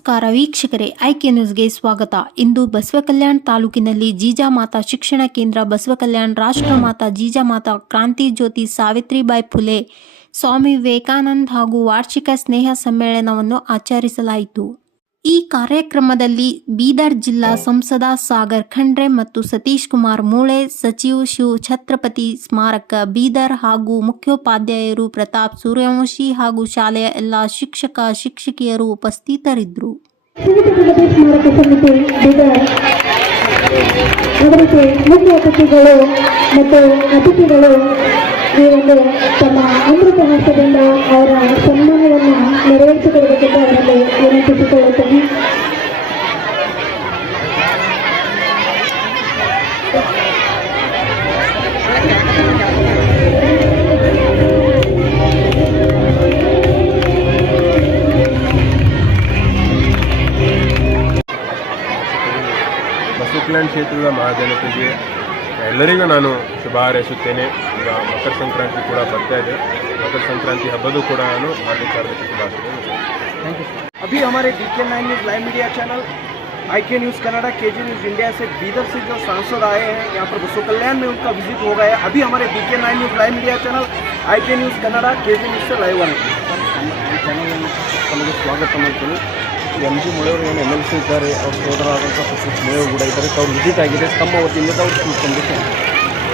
ನಮಸ್ಕಾರ ವೀಕ್ಷಕರೇ ಐಕೆ ನ್ಯೂಸ್ಗೆ ಸ್ವಾಗತ. ಇಂದು ಬಸವಕಲ್ಯಾಣ ತಾಲೂಕಿನಲ್ಲಿ ಜೀಜಾಮಾತಾ ಶಿಕ್ಷಣ ಕೇಂದ್ರ ಬಸವಕಲ್ಯಾಣ ರಾಷ್ಟ್ರಮಾತಾ ಜೀಜಾಮಾತಾ ಕ್ರಾಂತಿ ಜ್ಯೋತಿ ಸಾವಿತ್ರಿಬಾಯಿ ಫುಲೆ, ಸ್ವಾಮಿ ವಿವೇಕಾನಂದ್ ಹಾಗೂ ವಾರ್ಷಿಕ ಸ್ನೇಹ ಸಮ್ಮೇಳನವನ್ನು ಆಚರಿಸಲಾಯಿತು. ಈ ಕಾರ್ಯಕ್ರಮದಲ್ಲಿ ಬೀದರ್ ಜಿಲ್ಲಾ ಸಂಸದ ಸಾಗರ್ ಖಂಡ್ರೆ ಮತ್ತು ಸತೀಶ್ ಕುಮಾರ್ ಮೂಳೆ, ಸಚಿವ ಶಿವ್ ಛತ್ರಪತಿ ಸ್ಮಾರಕ, ಬೀದರ್ ಹಾಗೂ ಮುಖ್ಯೋಪಾಧ್ಯಾಯರು ಪ್ರತಾಪ್ ಸೂರ್ಯವಂಶಿ ಹಾಗೂ ಶಾಲೆಯ ಎಲ್ಲ ಶಿಕ್ಷಕ, ಶಿಕ್ಷಕಿಯರು ಉಪಸ್ಥಿತರಿದ್ದರು. ಮುಖ್ಯ ಅತಿಥಿಗಳು ಅವರ ಸನ್ಮಾನವನ್ನು ನೆರವೇರಿಸಿಕೊಳ್ಳಬೇಕೆಂದು ಬಸವಕಲ್ಯಾಣ ಕ್ಷೇತ್ರದ ಮಹಾಜನತೆಗೆ ಎಲ್ಲರಿಗೂ ನಾನು ಶುಭ ಹಾರೈಸುತ್ತೇನೆ ಈಗ ಮಕರ ಸಂಕ್ರಾಂತಿ ಕೂಡ ಬರ್ತಾ ಇದೆ ಮಕರ ಸಂಕ್ರಾಂತಿ ಹಬ್ಬದೂ ಕೂಡ ನಾನು ಹಾರ್ದಿಕ ಹಾರ್ದಿಕ ಶುಭಾಶಯಗಳು अभी हमारे D K nine news live media channel I K news Canada के जी न्यूज़ इंडिया से बीदर से जो सांसद आए हैं यहाँ पर बसो कल्याण में उनका विजिट हो गया है अभी हमारे D K nine news live media channel I K news Canada के जी ನ್ಯೂಸ್ ಲೈವ್ ಆಗಿದೆ ತಮಗೆ ಸ್ವಾಗತ ಮಾಡ್ತೀನಿ ಎಂ ಜಿ ಮುಳೆಯವರು ಏನು ಎಂ ಎಲ್ ಸಿ ಇದ್ದಾರೆ, ಅವ್ರ ಸೋದರಾದಂಥ ಮುಳೆಯವರು ಕೂಡ ಇದ್ದಾರೆ. ಅವ್ರು ವಿಸಿಟ್ ಆಗಿದೆ. ತಮ್ಮ ವತಿಯಿಂದ ಅವ್ರು ಕಂಡೀಷನ್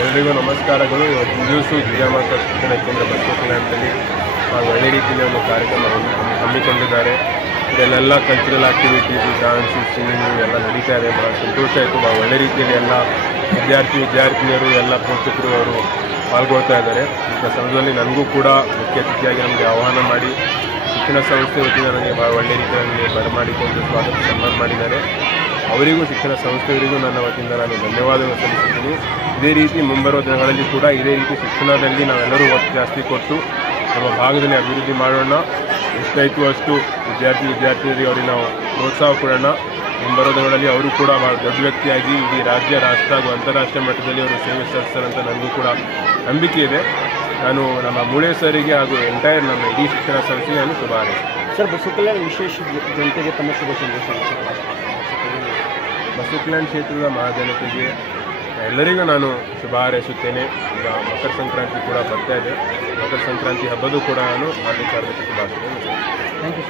ಎಲ್ಲರಿಗೂ ನಮಸ್ಕಾರಗಳು. ಇವತ್ತು ದಿವಸ ಜಿಜಾಮಾತ ಶಿಕ್ಷಣ ಕೇಂದ್ರ ಬಸವಕಲ್ಯಾಣದಲ್ಲಿ ನಾವು ಒಳ್ಳೆ ರೀತಿಯಲ್ಲಿ ಒಂದು ಕಾರ್ಯಕ್ರಮವನ್ನು ಹಮ್ಮಿ- ಹಮ್ಮಿ- ಹಮ್ಮಿಕೊಂಡಿದ್ದಾರೆ. ಇದೆಲ್ಲ ಕಲ್ಚರಲ್ ಆ್ಯಕ್ಟಿವಿಟೀಸ್ ಡಾನ್ಸ್ ಸಿಂಗಿಂಗ್ ಎಲ್ಲ ನಡೀತಾ ಇದೆ. ಭಾಳ ಸಂತೋಷ ಆಯಿತು. ಭಾಳ ಒಳ್ಳೆ ರೀತಿಯಲ್ಲಿ ಎಲ್ಲ ವಿದ್ಯಾರ್ಥಿ, ವಿದ್ಯಾರ್ಥಿನಿಯರು, ಎಲ್ಲ ಪೋಷಕರು ಅವರು ಪಾಲ್ಗೊಳ್ತಾ ಇದ್ದಾರೆ. ಇಂಥ ಸಮಯದಲ್ಲಿ ನನಗೂ ಕೂಡ ಮುಖ್ಯ ಅತಿಥಿಯಾಗಿ ನಮಗೆ ಆಹ್ವಾನ ಮಾಡಿ ಶಿಕ್ಷಣ ಸಂಸ್ಥೆ ವತಿಯಿಂದ ನನಗೆ ಭಾಳ ಒಳ್ಳೆ ರೀತಿಯಲ್ಲಿ ಬರಮಾಡಿಕೊಂಡು ಸ್ವಾಗತ ಸನ್ಮಾನ ಮಾಡಿದ್ದಾರೆ. ಅವರಿಗೂ ಶಿಕ್ಷಣ ಸಂಸ್ಥೆಯವರಿಗೂ ನನ್ನ ವತಿಯಿಂದ ನಾನು ಧನ್ಯವಾದಗಳು ಸಲ್ಲಿಸುತ್ತೀನಿ. ಇದೇ ರೀತಿ ಮುಂಬರುವ ದಿನಗಳಲ್ಲಿ ಕೂಡ ಇದೇ ರೀತಿ ಶಿಕ್ಷಣದಲ್ಲಿ ನಾವೆಲ್ಲರೂ ಒತ್ತು ಜಾಸ್ತಿ ಕೊಟ್ಟು ನಮ್ಮ ಭಾಗದಲ್ಲಿ ಅಭಿವೃದ್ಧಿ ಮಾಡೋಣ. ಎಷ್ಟಾಯಿತು ಅಷ್ಟು ವಿದ್ಯಾರ್ಥಿ ವಿದ್ಯಾರ್ಥಿನಿಯರಿಗೆ ಅವರಿಗೆ ನಾವು ಪ್ರೋತ್ಸಾಹ ಕೊಡೋಣ. ಮುಂಬರುವ ದಿನಗಳಲ್ಲಿ ಅವರು ಕೂಡ ಭಾಳ ದೊಡ್ಡ ವ್ಯಕ್ತಿಯಾಗಿ ಇಡೀ ರಾಜ್ಯ, ರಾಷ್ಟ್ರ ಹಾಗೂ ಅಂತಾರಾಷ್ಟ್ರೀಯ ಮಟ್ಟದಲ್ಲಿ ಅವರು ಸೇವೆ ಸಲ್ಲಿಸ್ತಾರಂತ ನನಗೂ ಕೂಡ ನಂಬಿಕೆ ಇದೆ. ನಾನು ನಮ್ಮ ಮೂಳೆ ಸರಿಗೆ ಹಾಗೂ ಎಂಟೈರ್ ನಮ್ಮ ಇಡೀ ಶಿಕ್ಷಣ ಸಂಸ್ಥೆಗೆ ನಾನು ಶುಭ ಸರ್ ಬಸವ ಕಲ್ಯಾಣ ವಿಶೇಷ ಜನತೆಗೆ ತಮ್ಮ ಶುಭ ಸಂದೇಶ ಬಸವಕಲ್ಯಾಣ ಕ್ಷೇತ್ರದ ಮಹಾಜನತೆಗೆ ಎಲ್ಲರಿಗೂ ನಾನು ಶುಭ ಹಾರೈಸುತ್ತೇನೆ. ಈಗ ಮಕರ ಸಂಕ್ರಾಂತಿ ಕೂಡ ಬರ್ತಾ ಇದೆ. ಮಕರ ಸಂಕ್ರಾಂತಿ ಹಬ್ಬದೂ ಕೂಡ ನಾನು ಹಾರ್ದಿಕ ಹಾರ್ದಿಕ ಹಾರೈಸುತ್ತೇನೆ ಥ್ಯಾಂಕ್ ಯು